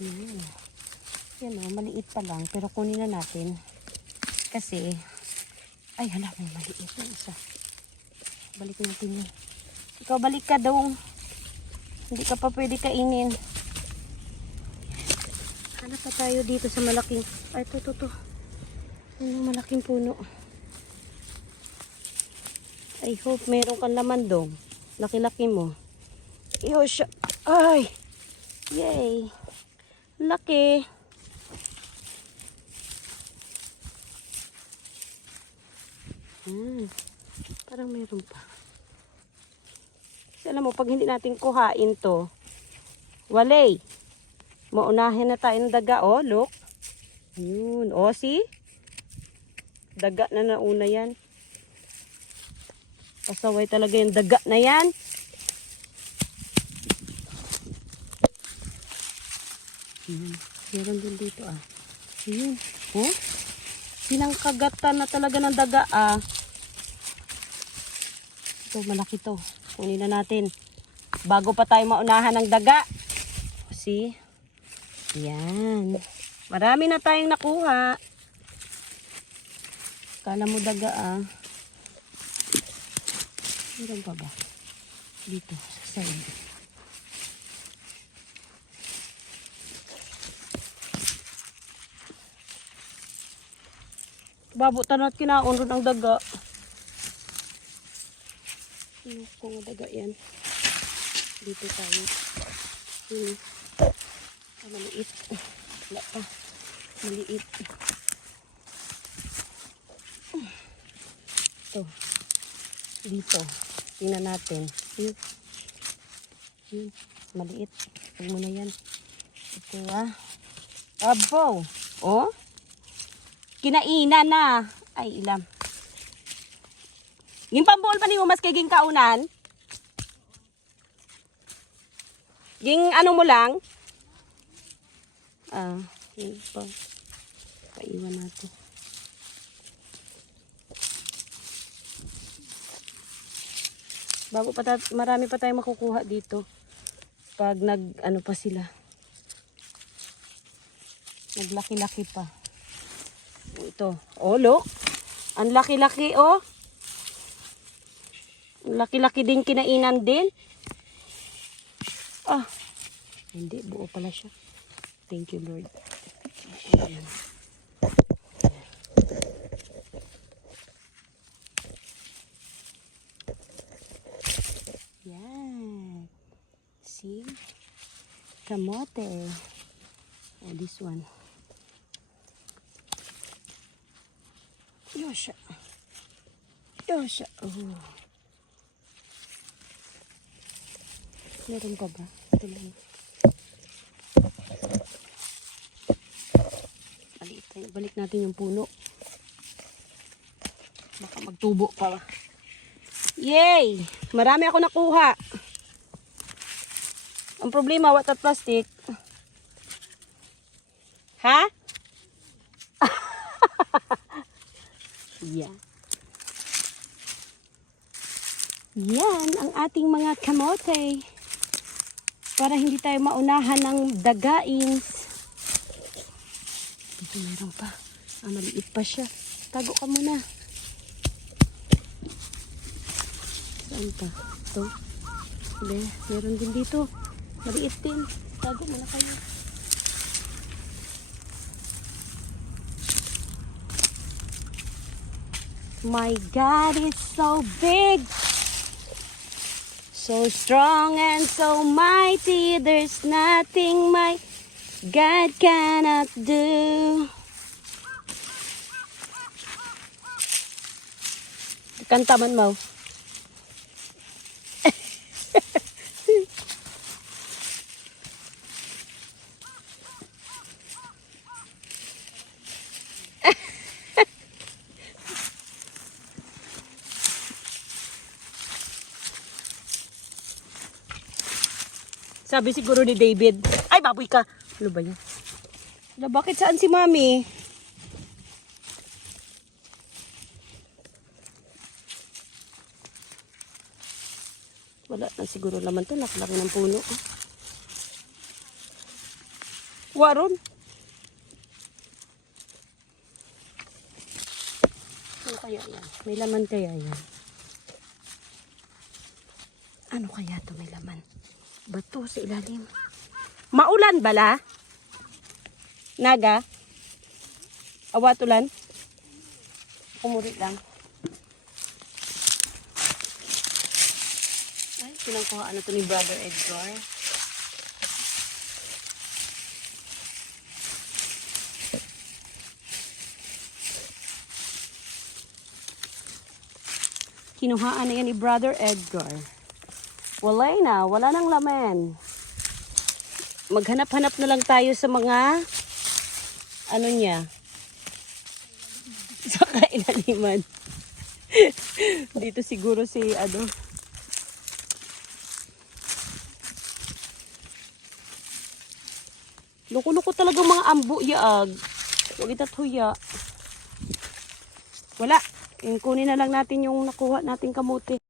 Yan o, maliit pa lang. Pero kunin na natin. Kasi, ay hala, may maliit yung isa. Balik natin yun. Ikaw balik ka daw. Hindi ka pa pwede kainin. Hanap pa tayo dito sa malaking, ay to. Yung malaking puno. I hope meron kang laman dong. Laki-laki mo. Iyo siya. Ay! Yay! Laki! Parang meron pa. Kasi alam mo, pag hindi natin kuhain to, walay. Maunahin na tayo ng daga. Oh, look. Ayun. Oh, see? Daga na nauna yan. Pasaway talaga yung daga na yan. Meron din dito ah. Ayun. Oh? Sinangkagatan na talaga ng daga ah. Ito, malaki to. Kunin na natin. Bago pa tayo maunahan ng daga. See? Yan. Marami na tayong nakuha. Kala mo daga ah. Meron pa ba? Dito, sa side. Babutan at kinaon ron ang daga. Kung daga yan. Dito tayo. Maliit. Wala pa. Maliit. Ito. Dito. Tingnan natin. Yun. Maliit. Huwag mo na yan. Ito ah. Abo. Oh. Kinaina na. Ay, ilam. Yung pambuol pa ni mo mas kaging kaunan? Yung ano mo lang? Yun pa. Paiwan natin. Bago pa marami pa tayong makukuha dito. Pag ano pa sila. Naglaki-laki pa. Ito. Oh, look. Ang laki-laki, oh. Laki-laki din kinainan din. Ah. Hindi, buo pala siya. Thank you, Lord. Ayan. Yan. See? Kamote. Oh, this one. Yosha. Yosha. Oh. Meron pa ba? Ito lang. Balik natin yung puno. Baka magtubo pa. Yay! Marami ako nakuha. Ang problema, what at plastic? Ha? Yeah. Yan ang ating mga kamote. Para hindi tayo maunahan ng dagain. Dito meron pa. Maliit pa siya. Tago ka muna. Saan pa? Ito. Meron din dito. Maliit din. Tago muna kayo. My God is so big. So strong and so mighty, there's nothing my God cannot do. Kanta man mo. Sabi siguro ni David, ay baboy ka. Ano ba yan? Bakit saan si Mami? Wala na siguro naman ito. Laki ng puno. Waron. Ano kaya yan? May laman kaya yan? Ano kaya to may laman? Bato sa ilalim. Maulan bala? Naga? Awatulan? Kumuri lang. Ay, pinangkuhaan na to ni Brother Edgar. Kinuhaan na yan ni Brother Edgar. Wala nang laman. Maghanap-hanap na lang tayo sa mga ano niya. Sa kailaliman. Dito siguro si ano. Loko-loko talaga mga ambo yaag. Huwag itatuya. Wala. Kunin na lang natin yung nakuha nating kamote.